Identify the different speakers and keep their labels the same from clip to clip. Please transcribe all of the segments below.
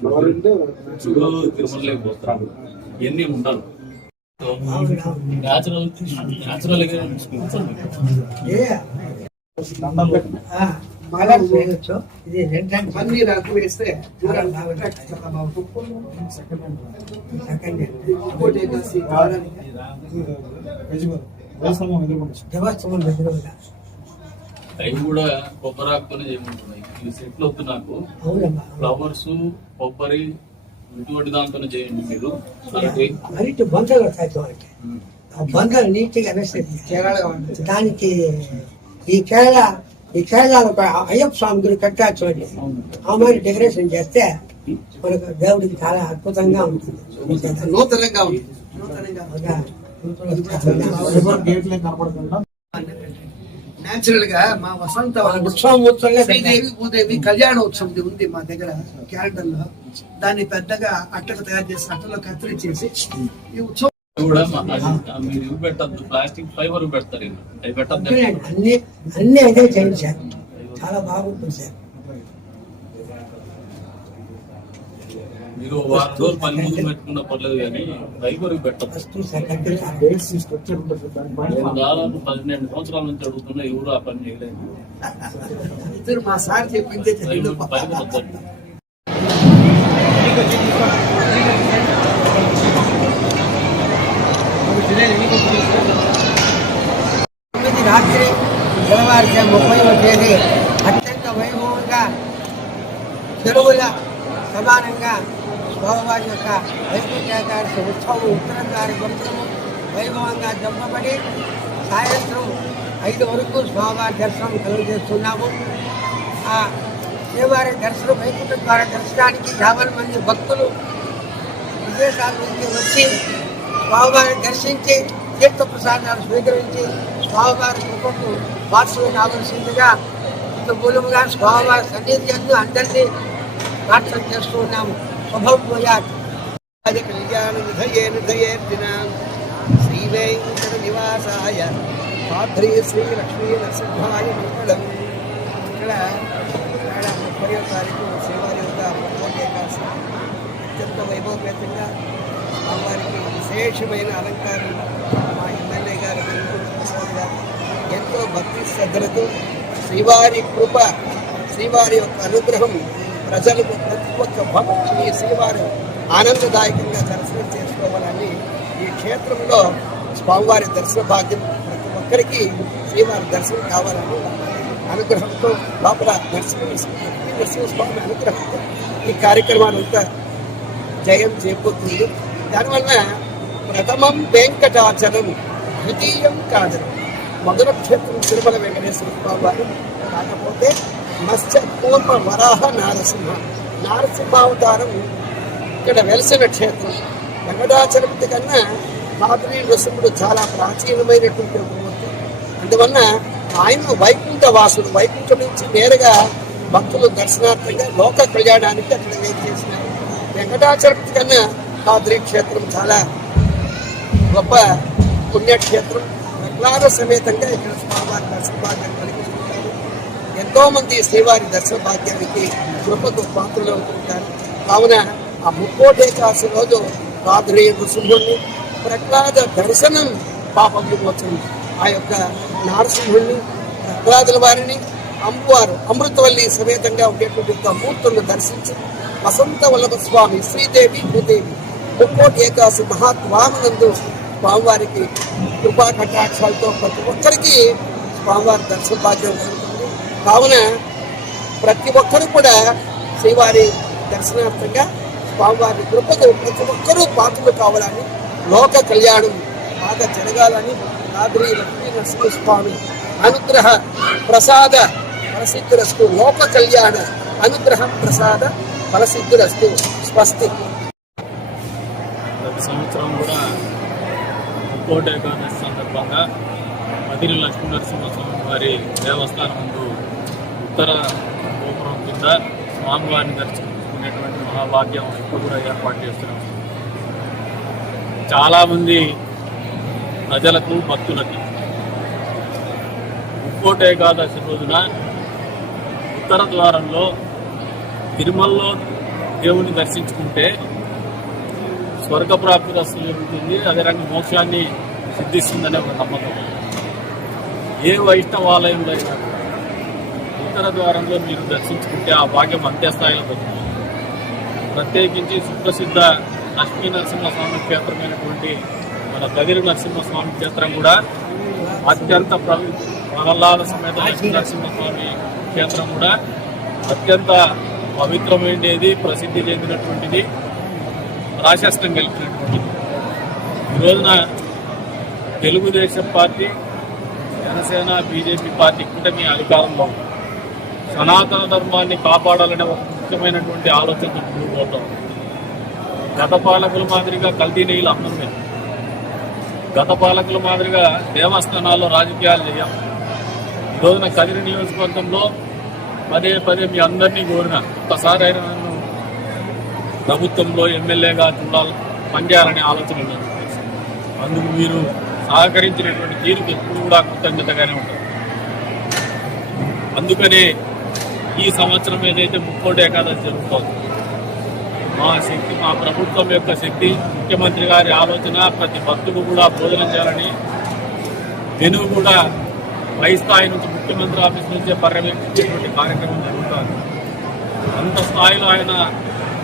Speaker 1: చూడు తిరుమల పోతారు ఇవన్నీ ఉండాలి న్యాచురల్ న్యాచురల్
Speaker 2: పన్నీర్ అరకు వేస్తే దూరం సెకండ్ ఇంకోటి ఏంటంటే వారానికి దేవస్థానం దగ్గర
Speaker 1: అవి కూడా కొబ్బరాకుతోనే చేయమంటున్నాయి ఈ సెట్లు వద్దు నాకు. ఫ్లవర్స్ కొబ్బరి ఇటువంటి దాంతోనే చేయండి మీరు.
Speaker 2: అరటి నీట్గా దానికి ఈ కేరళ ఈ కేరళలో ఒక అయ్యప్ప స్వామి గుడి కట్టారు చూడండి. ఆ మరి డెకరేషన్ చేస్తే మనకు దేవుడికి చాలా అద్భుతంగా ఉంటుంది.
Speaker 3: నూతనంగా ఉంది నేచురల్గా మా వసంత శ్రీదేవి భూదేవి కళ్యాణోత్సవం ఉంది మా దగ్గర క్యాలెండర్లో దాన్ని పెద్దగా అట్టకు తయారు చేసి అట్టలో కత్తిరించేసి ఈ ఉత్సవం
Speaker 1: కూడా మీరు పెట్టద్దు ప్లాస్టిక్ ఫైబర్ పెడతారు ఇవి. అవి పెట్టద్దు.
Speaker 2: అన్ని అన్ని అదే చేయండి సార్. చాలా బాగుంటుంది సార్.
Speaker 1: మీరు వారం రోజులు పని ముందు పెట్టుకున్న పర్లేదు కానీ ఫైబర్ పెట్టద్దు
Speaker 2: వస్తుంది సార్ కట్టే సార్
Speaker 1: నేను దాదాపు పన్నెండు సంవత్సరాల నుంచి అడుగుతున్నా ఎవరు ఆ పని చేయలేదు
Speaker 3: ఇద్దరు మా సార్ చెప్పిందే తెలియదు
Speaker 1: ఫైబర్ ఫైబర్ వద్దండి
Speaker 2: తొమ్మిది రాత్రి తెల్లవారితే ముప్పై తేదీ అత్యంత వైభవంగా చెరువుల సమానంగా స్వామివారి యొక్క వైకుంఠేకాదశి ఉత్సవం ఉత్తరం గారి భక్తులు వైభవంగా జంపబడి సాయంత్రం ఐదు వరకు స్వామివారి దర్శనం కలుగజేస్తున్నాము. ఆ శ్రీవారి దర్శనం వైకుంఠ ద్వారా దర్శనానికి యాభై మంది భక్తులు విదేశాల నుంచి వచ్చి స్వామివారిని దర్శించి తీర్థప్రసాదాలు స్వీకరించి స్వామివారి కృపకు వాసులు కావలసిందిగా ఇంత మూలముగా స్వామివారి సన్నిధి అందు అందరినీ ప్రార్థన చేస్తూ ఉన్నాము. శుభం పోయాట్
Speaker 3: అది కళ్యాణ నిధయే నిధయేర్దినాం శ్రీ వెంకట నివాసాయ పాత్రీ శ్రీ లక్ష్మీ నరసింహాయ మంగళం ఇక్కడ ఇక్కడ ముప్పై తారీఖు శ్రీవారి యొక్క ముక్కోటి ఏకాదశి అత్యంత వైభవపేతంగా అమ్మవారికి విశేషమైన అలంకారం మా ఎమ్మెల్యే గారు ఎంతో భక్తి శ్రద్ధలతో శ్రీవారి కృప శ్రీవారి యొక్క అనుగ్రహం ప్రజలకు ప్రతి ఒక్క భక్తుని శ్రీవారు ఆనందదాయకంగా దర్శనం చేసుకోవాలని ఈ క్షేత్రంలో స్వామివారి దర్శన భాగ్యం ప్రతి ఒక్కరికి శ్రీవారి దర్శనం కావాలని అనుగ్రహంతో లోపల నరసింహ నరసింహస్వామి అనుగ్రహంతో ఈ కార్యక్రమాన్ని జయం చేయబోతుంది దానివల్ల ప్రథమం వెంకటాచలం ద్వితీయం కాదు మొదల క్షేత్రం తిరుమల వెంకటేశ్వర స్వామి వారు కాకపోతే మత్స్య పూర్వ వరాహ నారసింహ. నారసింహావతారం ఇక్కడ వెలసిన క్షేత్రం. వెంకటాచలపతి కన్నా మాధురి నృసింహుడు చాలా ప్రాచీనమైనటువంటి మూర్తి. అందువల్ల ఆయన వైకుంఠ వాసుడు. వైకుంఠం నుంచి నేరుగా భక్తులు దర్శనార్థంగా లోక కళ్యాణానికి అక్కడ వేరు చేసినారు వెంకటాచలపతి కన్నా మాధురి క్షేత్రం చాలా గొప్ప పుణ్యక్షేత్రం. ప్రహ్లాద సమేతంగా ఇక్కడ స్వామివారి దర్శన ఎంతో మంది శ్రీవారి దర్శన భాగ్యానికి కృపకు పాత్రలు అవుతుంటారు కావున ఆ ముక్కోటి రోజు రాత్రి నృసింహుణ్ణి ప్రహ్లాద దర్శనం పాప విమోచనం. ఆ యొక్క నారసింహుణ్ణి ప్రహ్లాదుల వారిని అమ్మవారు అమృతవల్లి సమేతంగా ఉండేటువంటి యొక్క మూర్తులను దర్శించి వసంత వల్లభ స్వామి శ్రీదేవి భూదేవి ముక్కోటి ఏకాశి మహాత్వామునందు స్వామివారికి కృపా కటాక్షాలతో ప్రతి ఒక్కరికి స్వామివారి దర్శన భాగ్యం కావున ప్రతి ఒక్కరూ కూడా శ్రీవారి దర్శనార్థంగా స్వామివారి కృపకు ప్రతి ఒక్కరూ పాత్రలు కావాలని లోక కళ్యాణం బాగా జరగాలని రాత్రి లక్ష్మీ నరసింహస్వామి అనుగ్రహ ప్రసాద ప్రసిద్ధులకు లోక కళ్యాణ అనుగ్రహం ప్రసాద ఫలసిద్ధురస్తు స్వస్తి.
Speaker 1: ప్రతి సంవత్సరం కూడా ముక్కోటి ఏకాదశి సందర్భంగా మదిరి లక్ష్మీ నరసింహస్వామి వారి దేవస్థానం ముందు ఉత్తర గోపురం కింద స్వామివారిని దర్శించుకునేటువంటి మహాభాగ్యం ఇప్పుడు కూడా ఏర్పాటు చేస్తున్నాం. చాలామంది ప్రజలకు భక్తులకి ముక్కోటి ఏకాదశి రోజున ఉత్తర ద్వారంలో తిరుమలలో దేవుని దర్శించుకుంటే స్వర్గప్రాప్తి ప్రాప్తి జరుగుతుంది అదే రంగ మోక్షాన్ని సిద్ధిస్తుందనే ఒక నమ్మకం. ఏ వైష్ణవాలయంలో అయినా ఉత్తర ద్వారంలో మీరు దర్శించుకుంటే ఆ భాగ్యం అంత్యస్థాయిలో దొరుకుతుంది ప్రత్యేకించి సుప్రసిద్ధ లక్ష్మీ నరసింహస్వామి క్షేత్రమైనటువంటి మన కదిరి నరసింహస్వామి క్షేత్రం కూడా అత్యంత ప్రవి ప్రహ్లాద సమేత లక్ష్మీ నరసింహస్వామి క్షేత్రం కూడా అత్యంత పవిత్రమైనది ప్రసిద్ధి చెందినటువంటిది ప్రాశస్తం కలిగినటువంటిది ఈరోజున రోజున Telugu Desam party Janasena BJP party కూటమి అధికారంలో ఉంది. సనాతన ధర్మాన్ని కాపాడాలనే ఒక ముఖ్యమైనటువంటి ఆలోచన పోతాం. గత పాలకుల మాదిరిగా కల్తీ నీళ్ళు అమ్మే గత పాలకుల మాదిరిగా దేవస్థానాల్లో రాజకీయాలు చేయం. ఈరోజున రోజున కదిరి నియోజకవర్గంలో పదే పదే మీ అందరినీ కోరిన ఒక్కసారి అయినా నన్ను ప్రభుత్వంలో ఎమ్మెల్యేగా చూడాలి పనిచేయాలనే ఆలోచన అందుకు మీరు సహకరించినటువంటి తీరుకు ఎప్పుడు కూడా కృతజ్ఞతగానే ఉంటుంది అందుకనే ఈ సంవత్సరం ఏదైతే ముక్కోటి ఏకాదశి జరుగుతోంది మా శక్తి మా ప్రభుత్వం యొక్క శక్తి ముఖ్యమంత్రి గారి ఆలోచన ప్రతి భక్తుడు కూడా భోజనం చేయాలని నేను కూడా పై స్థాయి నుంచి ముఖ్యమంత్రి ఆఫీస్ నుంచే పర్యవేక్షించేటువంటి కార్యక్రమం జరుగుతుంది. అంత స్థాయిలో ఆయన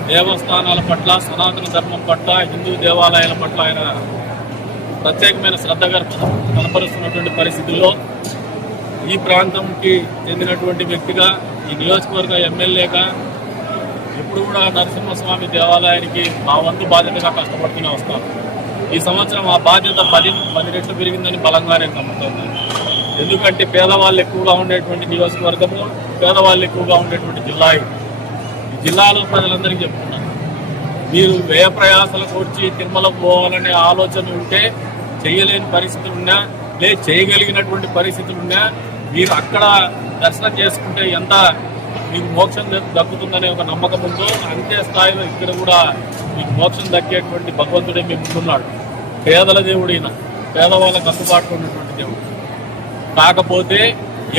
Speaker 1: దేవస్థానాల పట్ల సనాతన ధర్మం పట్ల హిందూ దేవాలయాల పట్ల ఆయన ప్రత్యేకమైన శ్రద్ధ కనపరుస్తున్నటువంటి పరిస్థితుల్లో ఈ ప్రాంతంకి చెందినటువంటి వ్యక్తిగా ఈ నియోజకవర్గ ఎమ్మెల్యేగా ఎప్పుడు కూడా నరసింహస్వామి దేవాలయానికి మా వంతు బాధ్యతగా కష్టపడుతూనే వస్తాం. ఈ సంవత్సరం ఆ బాధ్యత పది పది రెట్లు పెరిగిందని బలంగానే నమ్ముతుంది ఎందుకంటే పేదవాళ్ళు ఎక్కువగా ఉండేటువంటి నియోజకవర్గము పేదవాళ్ళు ఎక్కువగా ఉండేటువంటి జిల్లా ఈ జిల్లాలో ప్రజలందరికీ చెప్తున్నాను మీరు వ్యయ ప్రయాసాలకు వచ్చి తిరుమల పోవాలనే ఆలోచన ఉంటే చేయలేని పరిస్థితులున్నా లే చేయగలిగినటువంటి పరిస్థితులున్నా మీరు అక్కడ దర్శనం చేసుకుంటే ఎంత మీకు మోక్షం దక్కుతుందనే ఒక నమ్మకం ఉందో అంతే స్థాయిలో ఇక్కడ కూడా మీకు మోక్షం దక్కేటువంటి భగవంతుడే మీ ముందున్నాడు. పేదల దేవుడు ఈయన. పేదవాళ్ళకు అందుబాటులో ఉన్నటువంటి దేవుడు. కాకపోతే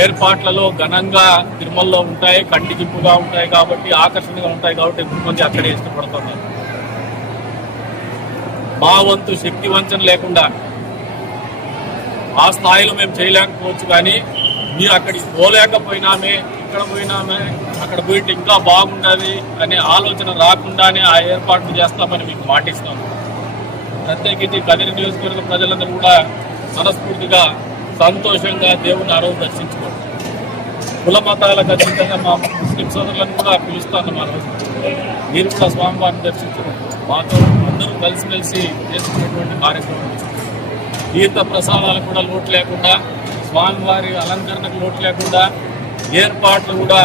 Speaker 1: ఏర్పాట్లలో ఘనంగా తిరుమలలో ఉంటాయి కంటికింపుగా ఉంటాయి కాబట్టి ఆకర్షణగా ఉంటాయి కాబట్టి ఎక్కువ మంది అక్కడే ఇష్టపడుతున్నారు. మా వంతు శక్తి వంచన లేకుండా ఆ స్థాయిలో మేము చేయలేకపోవచ్చు కానీ మీరు అక్కడికి పోలేకపోయినామే ఇక్కడ పోయినామే అక్కడ పోయింటే ఇంకా బాగుంటుంది అనే ఆలోచన రాకుండానే ఆ ఏర్పాట్లు చేస్తామని మీకు మాటిస్తాము. ప్రత్యేకించి కదిరి నియోజకవర్గ ప్రజలందరూ కూడా మనస్ఫూర్తిగా సంతోషంగా దేవుని ఆ రోజు దర్శించుకోండి. కుల మతాలకు అతీతంగా మా ముస్లిం సోదరులను కూడా పిలుస్తాను మా రోజు. మీరు కూడా స్వామివారిని దర్శించుకోండి. మాతో అందరూ కలిసిమెలిసి చేసుకునేటువంటి కార్యక్రమం. తీర్థ ప్రసాదాలు కూడా లోటు లేకుండా స్వామివారి అలంకరణకు లోటు లేకుండా ఏర్పాట్లు కూడా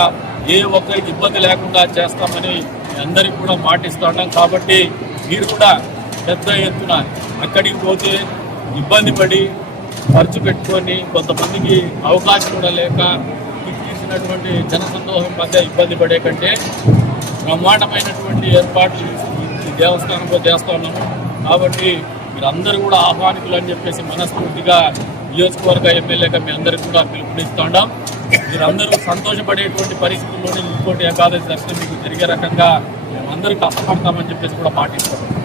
Speaker 1: ఏ ఒక్కరికి ఇబ్బంది లేకుండా చేస్తామని అందరికి కూడా మాటిస్తున్నాం కాబట్టి మీరు కూడా పెద్ద ఎత్తున అక్కడికి పోతే ఇబ్బంది పడి ఖర్చు పెట్టుకొని కొంతమందికి అవకాశం కూడా లేక తీసినటువంటి జనసందోహం మధ్య ఇబ్బంది పడే కంటే బ్రహ్మాండమైనటువంటి ఏర్పాట్లు ఈ దేవస్థానంలో చేస్తా ఉన్నాము. కాబట్టి మీరందరూ కూడా ఆహ్వానికులు అని చెప్పేసి మనస్ఫూర్తిగా నియోజకవర్గ ఎమ్మెల్యేగా మీ అందరికీ కూడా పిలుపునిస్తున్నాం మీరందరూ సంతోషపడేటువంటి పరిస్థితుల్లోనే ఇంకోటి ఏకాదశి దర్శనం మీకు జరిగే రకంగా మేమందరూ కష్టపడతామని చెప్పేసి కూడా పాటిస్తాం